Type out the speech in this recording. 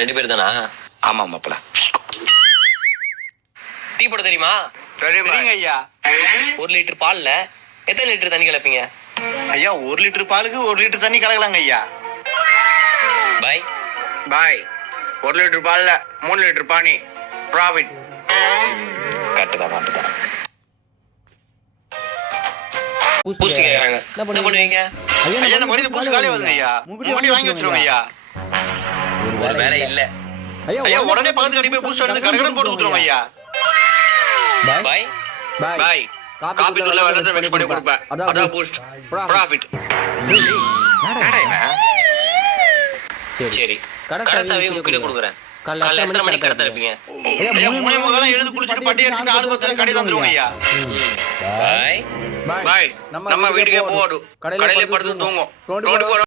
2 பேர் தானா? ஆமா மாப்பிள. டீ போட தெரியுமா? சரிங்க ஐயா. 1 லிட்டர் பால்ல எத்தனை லிட்டர் தண்ணி கலப்பீங்க? ஐயா 1 லிட்டர் பாலுக்கு 1 லிட்டர் தண்ணி கலக்கலாங்க ஐயா. பாய். 1 லிட்டர் பால்ல 3 லிட்டர் பானி. ப்ராஃபிட். கரெக்ட் தான். பூஸ்ட் கேக்குறாங்க. என்ன பண்ணுவீங்க? ஐயா நம்ம வழியில பூஸ்ட் காலி வருங்க ஐயா. முன்னாடி வாங்கி வச்சிருங்க ஐயா. ஒரு வேலை இல்ல. ஐயா உடனே பக்கத்து கடைக்கு போய் பூஸ்ட் எடுத்து கடகட போட்டு ஊத்துறோம் ஐயா. பாய். காபி தூள்ல வெள்ளத்தை மிக்ஸ் பண்ணி கொடுப்பேன். அதான் பூஸ்ட். ப்ராஃபிட். சரி. கடை சாவி உங்ககிட்ட கொடுக்குறேன். காலைல எத்தனை மணிக்கு கடை திறப்பீங்க? ஐயா 3:15 எழுந்து குளிச்சிட்டு பட்டி அடிச்சிட்டு ஆளு பத்தல கடை தந்துருவோம் ஐயா. பாய். நம்ம வீட்டுக்கே போடு. கடையில படுத்து தூங்கும்.